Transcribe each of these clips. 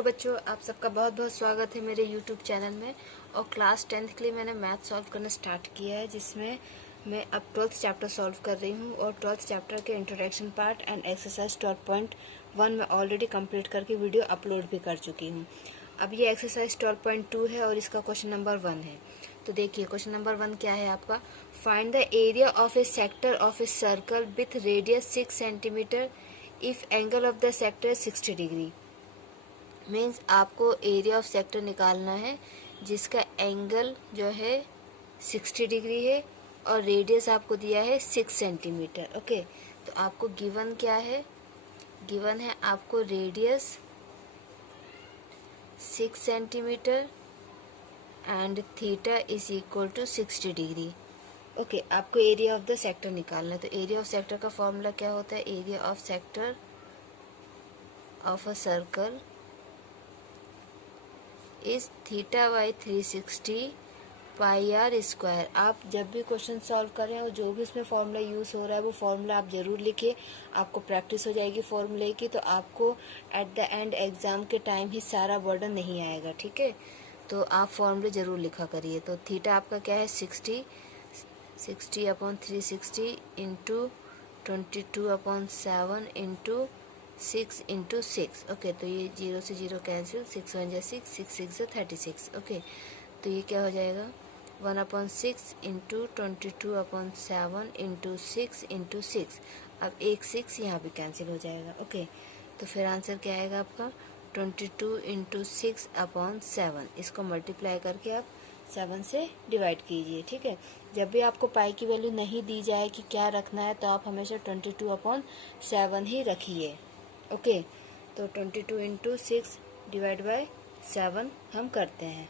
Hello बच्चों, आप सबका बहुत बहुत स्वागत है मेरे यूट्यूब चैनल में। और क्लास 10th के लिए मैंने मैथ सॉल्व करना स्टार्ट किया है, जिसमें मैं अब 12th चैप्टर सॉल्व कर रही हूँ। और 12th चैप्टर के इंट्रोडक्शन पार्ट एंड एक्सरसाइज 12.1 में ऑलरेडी कंप्लीट करके वीडियो अपलोड भी कर चुकी हूँ। अब ये एक्सरसाइज 12.2 है और इसका क्वेश्चन नंबर 1 है। तो देखिए क्वेश्चन नंबर 1 क्या है आपका। Find the area of A sector of a circle with radius 6 centimetre if angle of the sector 60 degree. Means आपको एरिया ऑफ सेक्टर निकालना है जिसका एंगल जो है 60 डिग्री है और रेडियस आपको दिया है 6 सेंटीमीटर। ओके, तो आपको गिवन क्या है, गिवन है आपको radius 6 centimetre and theta is equal to 60 degree. Okay, आपको एरिया ऑफ द सेक्टर निकालना है। तो एरिया ऑफ सेक्टर का फॉर्मूला क्या होता है, area of sector of a circle is theta by 360 pi are square. आप जब भी क्वेश्चन सॉल्व करें और जो भी इसमें फॉर्मूला यूज़ हो रहा है वो फॉर्मूला आप ज़रूर लिखिए। आपको प्रैक्टिस हो जाएगी फॉर्मूले की, तो आपको एट द एंड एग्ज़ाम के टाइम ही सारा बर्डन नहीं आएगा। ठीक है, तो आप फॉर्मूले ज़रूर लिखा करिए। तो थीटा आपका क्या है 60 upon 360 into 22/7 into 6 into 6। Okay, तो ये 0 से 0 कैंसिल, 6 1 जा 6, 6 6 जा 36। ओके, तो ये क्या हो जाएगा 1/6 इंटू 22/7 इंटू 6 इंटू 6। अब एक 6 यहाँ भी कैंसिल हो जाएगा। ओके, तो फिर आंसर क्या आएगा आपका 22 इंटू 6/7। इसको मल्टीप्लाई करके आप 7 से डिवाइड कीजिए। ठीक है, जब भी आपको पाई की वैल्यू नहीं दी जाए कि क्या रखना है, तो आप हमेशा 22/7 ही रखिए। ओके, तो 22 इंटू 6 डिवाइड बाय 7 हम करते हैं।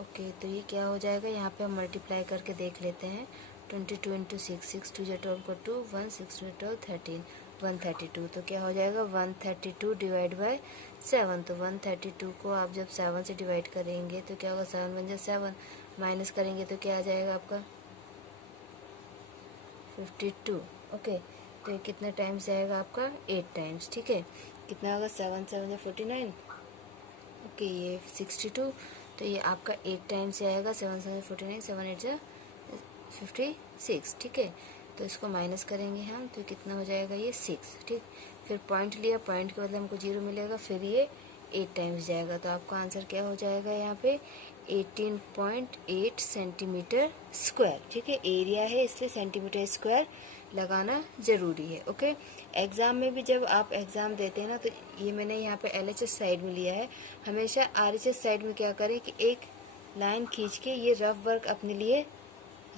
ओके, तो ये क्या हो जाएगा, यहाँ पे हम मल्टीप्लाई करके देख लेते हैं। 22 इंटू 6, 6 2 जा 12 को 2, 1 6 2 12 13, 132। तो क्या हो जाएगा 132 डिवाइड बाय 7। तो 132 को आप जब 7 से डिवाइड करेंगे तो क्या होगा 7 1 जा 7, माइनस करेंगे तो क्या आ जाएगा आपका 52। ओके, तो ये कितने टाइम्स आएगा आपका 8 टाइम्स। ठीक है, कितना होगा 7 7 जा 49। ओके, ये 62, तो ये आपका 8 टाइम्स से आएगा। 7 7 49, 7 8 जा 56। ठीक है, तो इसको माइनस करेंगे हम तो कितना हो जाएगा ये 6। ठीक, फिर पॉइंट लिया, पॉइंट के बदले हमको 0 मिलेगा, फिर ये 8 टाइम्स जाएगा। तो आपका आंसर क्या हो जाएगा यहाँ पे 18.8 सेंटीमीटर स्क्वायर। ठीक है, एरिया है इसलिए सेंटीमीटर स्क्वायर लगाना ज़रूरी है। ओके, एग्ज़ाम में भी जब आप एग्ज़ाम देते हैं ना, तो ये मैंने यहाँ पे LHS साइड में लिया है। हमेशा RHS साइड में क्या करें कि एक लाइन खींच के ये रफ वर्क अपने लिए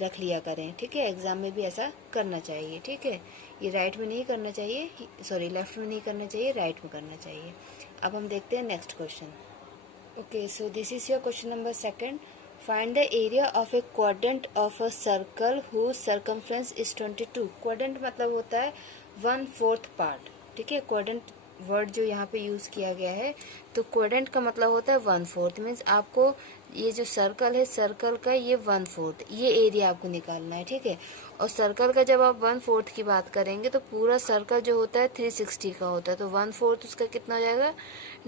रख लिया करें। ठीक है, एग्ज़ाम में भी ऐसा करना चाहिए। ठीक है, ये राइट में नहीं करना चाहिए, सॉरी लेफ्ट में नहीं करना चाहिए, राइट में करना चाहिए। अब हम देखते हैं next question. Okay, so this is your question number 2। Find the area of a quadrant of a circle whose circumference is 22। Quadrant मतलब होता है 1/4 पार्ट। ठीक है, क्वाड्रेंट वर्ड जो यहाँ पे यूज किया गया है, तो क्वाड्रेंट का मतलब होता है 1/4। मीन्स आपको ये जो सर्कल है, सर्कल का ये 1/4 ये एरिया आपको निकालना है। ठीक है, और सर्कल का जब आप 1/4 की बात करेंगे तो पूरा सर्कल जो होता है 360 का होता है, तो 1/4 उसका कितना हो जाएगा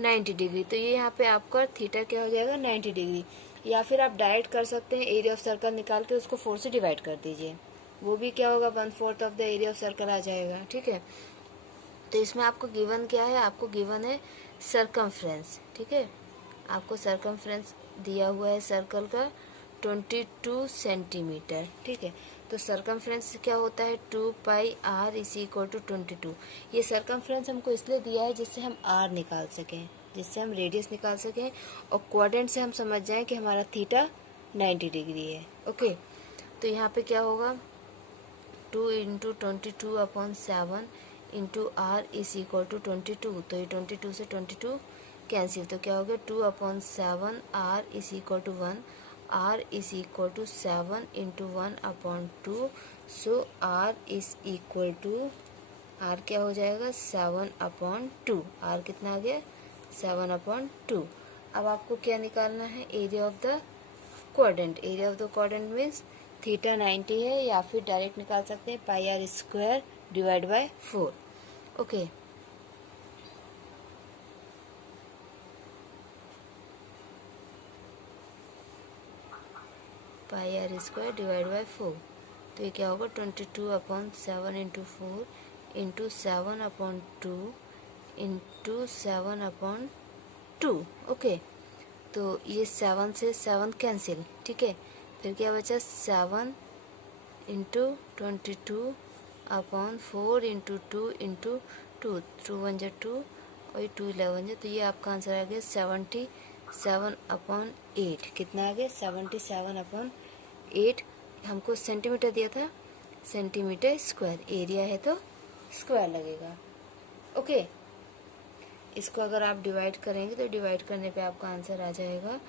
90 डिग्री। तो ये यहाँ पे आपका थीटा क्या हो जाएगा 90 डिग्री। या फिर आप डायरेक्ट कर सकते हैं, एरिया ऑफ सर्कल निकाल के उसको 4 से डिवाइड कर दीजिए, वो भी क्या होगा 1/4 of the area of circle आ जाएगा। ठीक है, तो इसमें आपको गिवन क्या है, आपको गिवन है सर्कमफ्रेंस। ठीक है, आपको सर्कमफ्रेंस दिया हुआ है सर्कल का 22 सेंटीमीटर। ठीक है, तो सर्कमफ्रेंस क्या होता है 2 पाई r इज इक्वल टू 22। ये सर्कमफ्रेंस हमको इसलिए दिया है जिससे हम r निकाल सकें, जिससे हम रेडियस निकाल सकें, और क्वाड्रेंट से हम समझ जाएं कि हमारा थीटा 90 डिग्री है। ओके, तो यहाँ पे क्या होगा 2 into 22/7 into R is equal to 22। तो ये 22 से 22 कैंसिल, तो क्या हो गया 2/7 R is equal to 1। R is equal to 7 into 1/2। So R is equal to, R क्या हो जाएगा 7/2। आर कितना आ गया 7/2। अब आपको क्या निकालना है area of the quadrant. Area of the quadrant means theta 90 है, या फिर डायरेक्ट निकाल सकते हैं pi are square divide by 4। Okay, pi are square divide by 4। तो ये क्या होगा 22/7 इंटू 4 इंटू 7/2 इंटू 7/2। ओके, तो ये 7 से 7 कैंसिल, ठीक है। फिर क्या बचा 7 इंटू 22/4 इंटू 2 इंटू 2, 2 1 जा 2 और ये 2 11 जा, तो ये आपका आंसर आ गया 77/8। कितना आ गया 77/8। हमको सेंटीमीटर दिया था, सेंटीमीटर स्क्वायर, एरिया है तो स्क्वायर लगेगा। ओके, इसको अगर आप डिवाइड करेंगे तो डिवाइड करने पे आपका आंसर आ जाएगा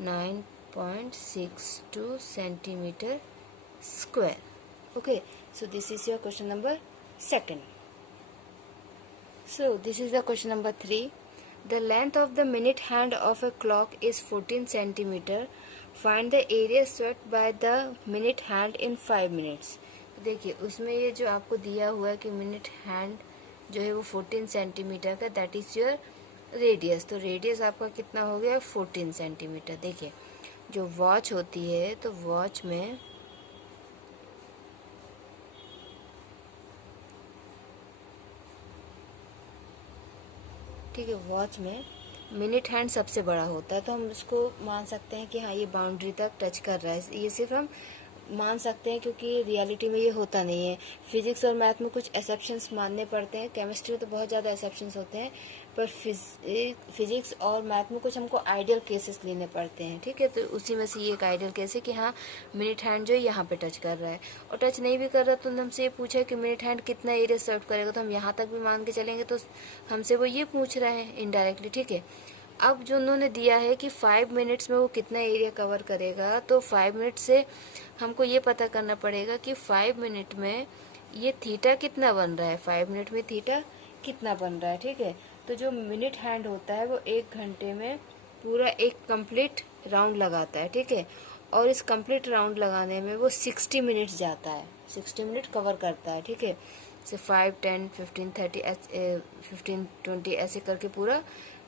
9.62 centimetre square. Okay, so this is your question number 2. So this is the question number 3. The length of the minute hand of a clock is 14 centimeter. Find the area swept by the minute hand in 5 minutes. देखिए उसमें ये जो आपको दिया हुआ है कि minute hand जो है वो 14 सेंटीमीटर का, दैट इज योर रेडियस। तो रेडियस आपका कितना हो गया 14 सेंटीमीटर। देखिए जो वॉच होती है तो वॉच में ठीक है, वॉच में मिनट हैंड सबसे बड़ा होता है, तो हम उसको मान सकते हैं कि हाँ ये बाउंड्री तक टच कर रहा है। ये सिर्फ हम मान सकते हैं क्योंकि रियलिटी में ये होता नहीं है। फिजिक्स और मैथ में कुछ एक्सेप्शंस मानने पड़ते हैं, केमिस्ट्री में तो बहुत ज़्यादा एक्सेप्शंस होते हैं, पर फिजिक्स और मैथ में कुछ हमको आइडियल केसेस लेने पड़ते हैं, ठीक है। तो उसी में से ये एक आइडियल केस है कि हाँ मिनट हैंड जो है यहाँ पे टच कर रहा है, और टच नहीं भी कर रहा तो हमसे ये पूछा कि मिनट हैंड कितना एरिया सर्व करेगा, तो हम यहाँ तक भी मान के चलेंगे, तो हमसे वो ये पूछ रहे हैं इनडायरेक्टली, ठीक है। अब जो उन्होंने दिया है कि 5 मिनट्स में वो कितना एरिया कवर करेगा, तो 5 मिनट से हमको ये पता करना पड़ेगा कि 5 मिनट में ये थीटा कितना बन रहा है, 5 मिनट में थीटा कितना बन रहा है, ठीक है। तो जो मिनट हैंड होता है वो 1 घंटे में पूरा एक कंप्लीट राउंड लगाता है, ठीक है। और इस कंप्लीट राउंड लगाने में वो 60 मिनट्स जाता है, 60 मिनट कवर करता है, ठीक है। से 5 10 15 30 15 20 ऐसे करके पूरा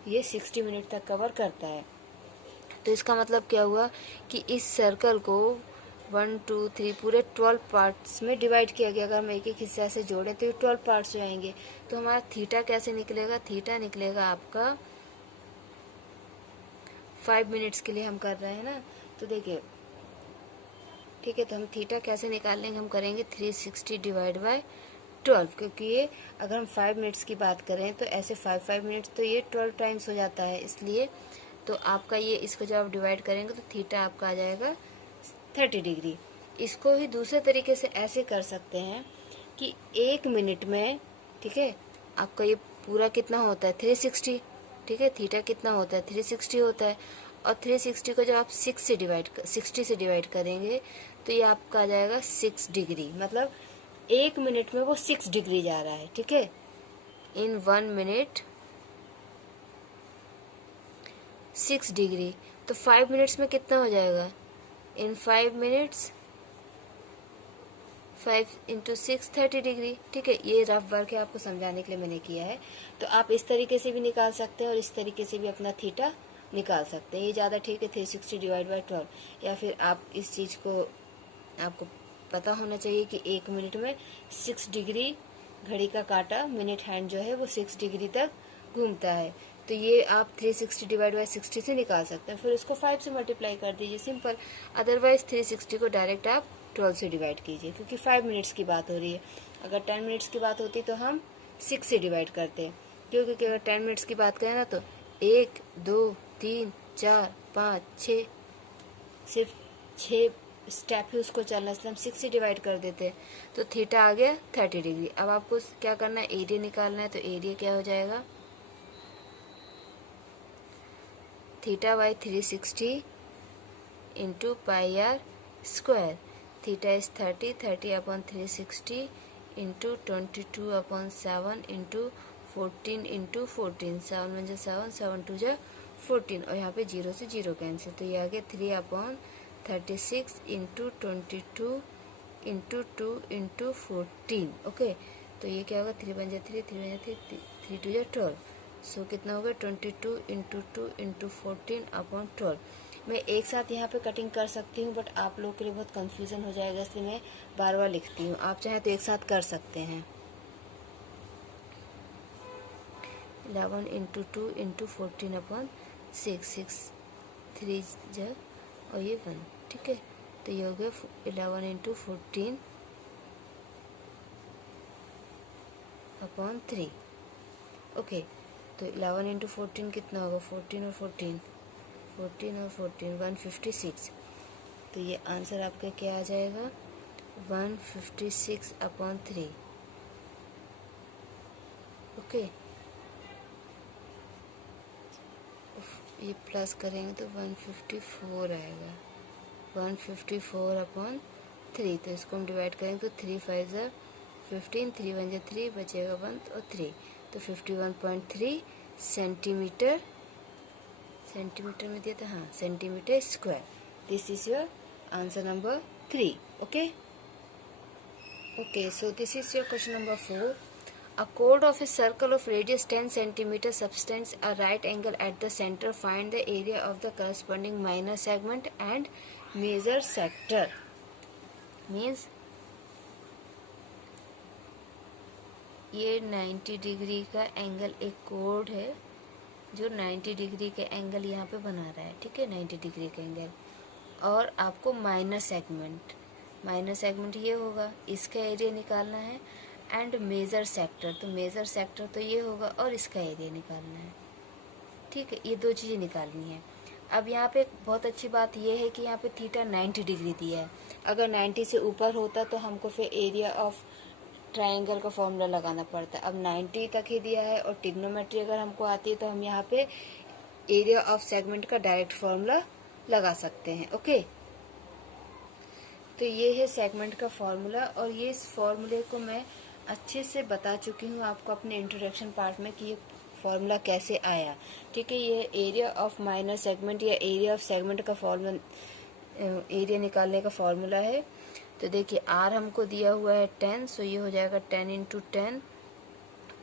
ये 60 मिनट तक कवर करता है। तो इसका मतलब क्या हुआ कि इस सर्कल को 1 2 3 पूरे 12 पार्ट्स में डिवाइड किया गया। अगर हम एक एक हिस्सा से जोड़ें तो ये 12 पार्ट्स हो जाएंगे। तो हमारा थीटा कैसे निकलेगा, थीटा निकलेगा आपका 5 मिनट्स के लिए हम कर रहे हैं ना, तो देखिए ठीक है। तो हम थीटा कैसे निकाल लेंगे, हम करेंगे 360 डिवाइड बाय 12, क्योंकि ये अगर हम 5 मिनट्स की बात करें तो ऐसे 5 मिनट्स तो ये 12 टाइम्स हो जाता है, इसलिए तो आपका ये इसको जब आप डिवाइड करेंगे तो थीटा आपका आ जाएगा 30 डिग्री। इसको ही दूसरे तरीके से ऐसे कर सकते हैं कि 1 मिनट में, ठीक है, आपका ये पूरा कितना होता है 360, ठीक है। थीटा कितना होता है 360 होता है, और 360 को जब आप 60 से डिवाइड करेंगे तो ये आपका आ जाएगा 6 डिग्री। मतलब 1 मिनट में वो 6 डिग्री जा रहा है, ठीक है। इन 1 मिनट 6 डिग्री, तो 5 मिनट्स में कितना हो जाएगा, इन 5 मिनट्स 5 इंटू 6 30 डिग्री, ठीक है। ये रफ वर्क है, आपको समझाने के लिए मैंने किया है। तो आप इस तरीके से भी निकाल सकते हैं और इस तरीके से भी अपना थीटा निकाल सकते हैं, ये ज़्यादा ठीक है 360 डिवाइड बाई 12। या फिर आप इस चीज़ को आपको पता होना चाहिए कि 1 मिनट में 6 डिग्री घड़ी का काटा मिनट हैंड जो है वो 6 डिग्री तक घूमता है। तो ये आप 360 डिवाइड बाई 60 से निकाल सकते हैं, फिर उसको 5 से मल्टीप्लाई कर दीजिए, सिंपल। अदरवाइज 360 को डायरेक्ट आप 12 से डिवाइड कीजिए, क्योंकि 5 मिनट्स की बात हो रही है। अगर 10 मिनट्स की बात होती तो हम 6 से डिवाइड करते, क्योंकि अगर 10 मिनट्स की बात करें ना तो 1 2 3 4 5 6 सिर्फ 6 स्टेप ही उसको चलना, इसलिए हम 6 से डिवाइड कर देते। तो थीटा आ गया 30 डिग्री। अब आपको क्या करना है, एरिया निकालना है। तो एरिया क्या हो जाएगा, theta by 360 into pi are square. Theta is 30/360 into 22/7 into 14 into 14, 7 1 7 7 2 14, और यहाँ पे 0 से 0 कैंसिल, तो ये आ गया 3/36 इंटू 22 इंटू 2 इंटू 14। ओके, तो ये क्या होगा 3 1 3 3 1 3 3 2 12। सो कितना होगा 22 इंटू 2 इंटू 14/12। मैं एक साथ यहाँ पे कटिंग कर सकती हूँ, बट आप लोग के लिए बहुत कंफ्यूजन हो जाएगा, इसलिए मैं बार बार लिखती हूँ। आप चाहें तो एक साथ कर सकते हैं। 11 इंटू 2 इंटू 14/6, 6 3 जा और ये 1, ठीक है। तो ये हो गया 11 इंटू 14/3। ओके, तो 11 इंटू 14 कितना होगा? 14 और 14, 156। तो ये आंसर आपका क्या आ जाएगा? 156/3। ओके, ये प्लस करेंगे तो 154 आएगा। 154/3। तो इसको हम डिवाइड करेंगे तो 3 5 ज़ा 15, 3 1 ज़ा 3, बचेगा 1 और 3। तो 51.3 सेंटीमीटर, सेंटीमीटर में दिया था, हाँ, centimetre square. This is your answer number 3। Okay okay, so this is your question number 4. A chord of a circle of radius 10 centimeter subtends a right angle at the center. Find the area of the corresponding minor segment and major sector. Means ये 90 degree का angle एक code है जो 90 degree के angle यहाँ पे बना रहा है, ठीक है, 90 डिग्री का एंगल। और आपको माइनर सेगमेंट ये होगा, इसका एरिया निकालना है। एंड मेजर सेक्टर, तो मेजर सेक्टर तो ये होगा और इसका एरिया निकालना है, ठीक है। ये दो चीज़ें निकालनी है। अब यहाँ पे बहुत अच्छी बात ये है कि यहाँ पे थीटा 90 डिग्री दिया है। अगर 90 से ऊपर होता तो हमको फिर एरिया ऑफ ट्रायंगल का फॉर्मूला लगाना पड़ता है। अब 90 तक ही दिया है और ट्रिग्नोमेट्री अगर हमको आती है तो हम यहाँ पे एरिया ऑफ सेगमेंट का डायरेक्ट फॉर्मूला लगा सकते हैं। ओके, तो ये है सेगमेंट का फॉर्मूला, और ये इस फॉर्मूले को मैं अच्छे से बता चुकी हूँ आपको अपने इंट्रोडक्शन पार्ट में कि ये फॉर्मूला कैसे आया, ठीक है। ये एरिया ऑफ माइनर सेगमेंट या एरिया ऑफ सेगमेंट का फॉर्मूला, एरिया निकालने का फॉर्मूला है। तो देखिए आर हमको दिया हुआ है 10, सो ये हो जाएगा 10 इंटू 10।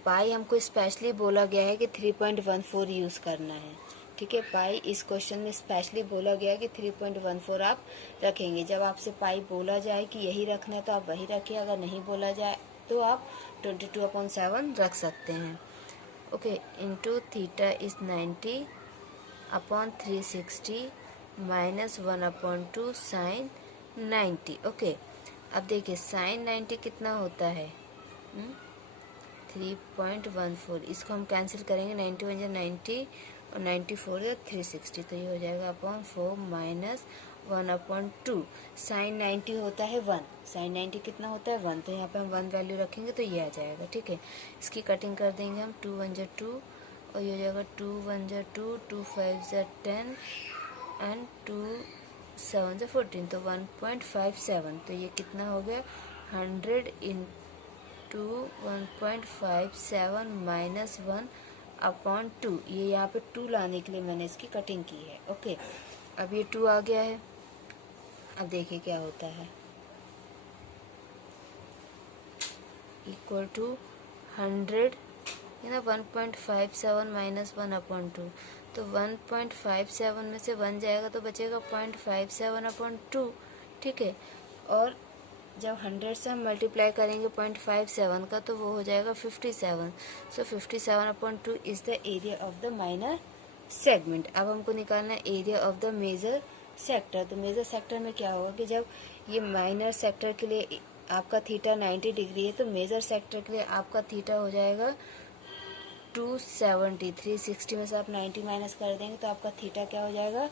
पाई हमको स्पेशली बोला गया है कि 3.14 यूज़ करना है, ठीक है। पाई इस क्वेश्चन में स्पेशली बोला गया है कि 3.14 आप रखेंगे। जब आपसे पाई बोला जाए कि यही रखना है तो आप वही रखिए, अगर नहीं बोला जाए तो आप 22/7 रख सकते हैं। Okay, into theta is 90/360 minus 1/2 sine 90। Okay, अब देखिए साइन 90 कितना होता है? 3.14। इसको हम कैंसिल करेंगे, 90 1 90 और 94 360, तो ये हो जाएगा /4 माइनस 1/2। साइन 90 होता है 1, साइन 90 कितना होता है 1, तो यहाँ पे हम 1 वैल्यू रखेंगे तो ये आ जाएगा, ठीक है। इसकी कटिंग कर देंगे हम, 2 1 2 और ये हो जाएगा 2 1 2, 2 5 10 एंड 2 7 14, तो 1.57। तो ये कितना हो गया? 100 इंटू 1.57 माइनस 1/2। ये यहाँ पे 2 लाने के लिए मैंने इसकी कटिंग की है। ओके, अब ये 2 आ गया है। अब देखिए क्या होता है, इक्वल टू 100 ना 1.57 माइनस 1/2, तो 1.57 में से 1 जाएगा तो बचेगा 0.57/2, ठीक है। और जब 100 से हम मल्टीप्लाई करेंगे 0.57 का तो वो हो जाएगा 57। So 57/2 is the area of the minor segment. अब हमको निकालना है area of the major sector. तो मेजर सेक्टर में क्या होगा कि जब ये माइनर सेक्टर के लिए आपका थीटा 90 डिग्री है तो मेजर सेक्टर के लिए आपका थीटा हो जाएगा 270। 360 में से आप 90 माइनस कर देंगे तो आपका थीटा क्या हो जाएगा?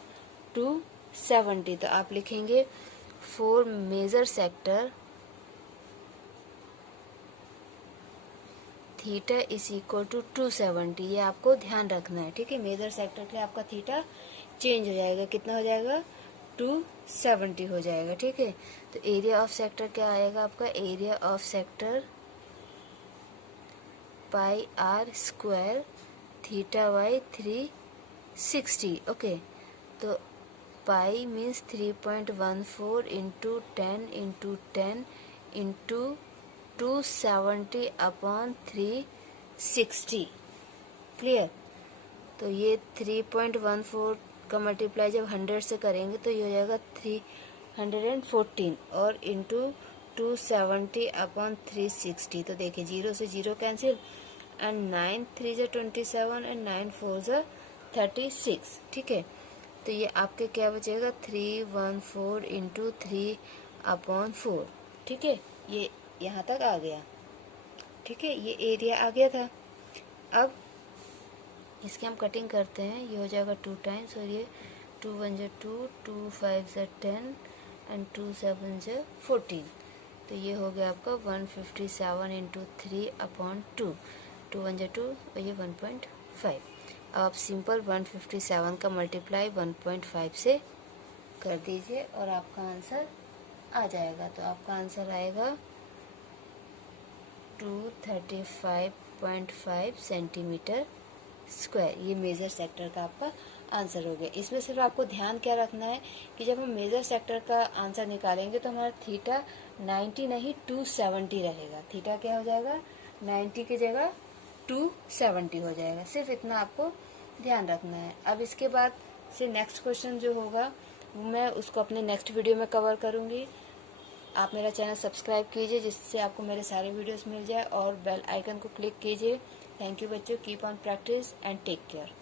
270। तो आप लिखेंगे for major sector theta is equal to 270। ये आपको ध्यान रखना है, ठीक है। मेजर सेक्टर के लिए आपका थीटा चेंज हो जाएगा, कितना हो जाएगा? 270 हो जाएगा, ठीक है। तो एरिया ऑफ सेक्टर क्या आएगा आपका? Area of sector pi are square theta by 360। Okay, तो pi means 3.14 into 10 into 10 into 270/360। Clear? तो ये 3.14 का मल्टीप्लाई जब 100 से करेंगे तो ये हो जाएगा 314 और इंटू 270 अपॉन 360। तो देखिए 0 से 0 कैंसिल एंड 9 3 से 27 एंड 9 4 से 36। ठीक है, तो ये आपके क्या बचेगा 314 इंटू 3 अपॉन 4। ठीक है, ये यहाँ तक आ गया। ठीक है, ये एरिया आ गया था। अब इसकी हम कटिंग करते हैं। ये हो जाएगा 2 टाइम्स और ये 2 1 से 2, 2 5 से 10 एंड 2 7 से 14। तो ये हो गया आपका 157 इंटू 3 अपॉन 2, 2 1 से 2 और ये 1.5। अब आप सिंपल 157 का मल्टीप्लाई 1.5 से कर दीजिए और आपका आंसर आ जाएगा। तो आपका आंसर आएगा 235.5 सेंटीमीटर स्क्वायर। ये मेजर सेक्टर का आपका आंसर हो गया। इसमें सिर्फ आपको ध्यान क्या रखना है कि जब हम मेजर सेक्टर का आंसर निकालेंगे तो हमारा थीटा 90 नहीं 270 रहेगा। थीटा क्या हो जाएगा 90 की जगह 270 हो जाएगा। सिर्फ इतना आपको ध्यान रखना है। अब इसके बाद से नेक्स्ट क्वेश्चन जो होगा मैं उसको अपने नेक्स्ट वीडियो में कवर करूँगी। आप मेरा चैनल सब्सक्राइब कीजिए जिससे आपको मेरे सारे वीडियोस मिल जाए और बेल आइकन को क्लिक कीजिए। थैंक यू बच्चों, keep on practice and take care.